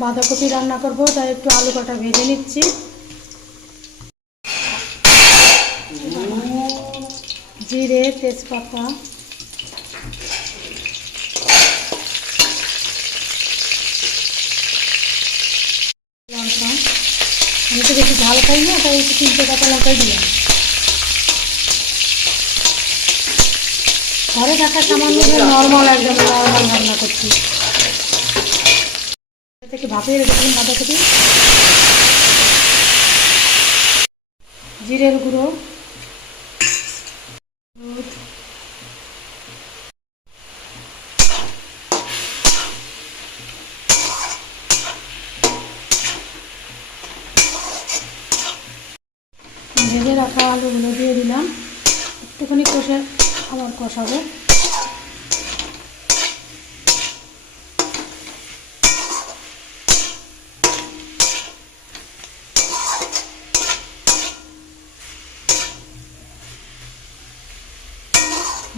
বাঁধাকপি রান্না করব, তাই একটু আলু কাটা ভেজে নিচ্ছি। জিরে, তেজপাতা, লঙ্কা। আমি তো বেশি ঝাল খাই না, তাই একটু 3টে কাঁচা লঙ্কাই দিলাম। ঘরে থাকা সামান্য নর্মাল, একদম নর্মাল রান্না করছি। থেকে ভাপিয়ে রেখেছিলাম বাঁধাকপি। জিরের গুঁড়ো, হলুদ, ভেজে রাখা আলুগুলো দিয়ে দিলাম। একটুখানি কষে আবার কষাবো।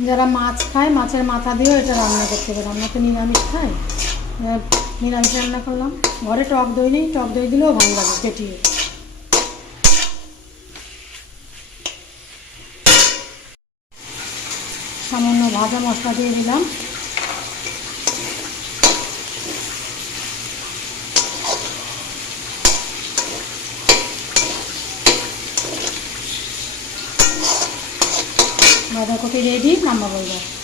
যারা মাছ খায়, মাছের মাথা দিয়েও এটা রান্না করতে পারে। আমরা তো নিরামিষ খাই, নিরামিষ রান্না করলাম। ঘরে টক দই নেই, টক দই দিলেও ভালো লাগে পেটিয়ে। সামান্য ভাজা মশলা দিয়ে দিলাম। বাঁধাকপি রেডি, নামাবো এবার।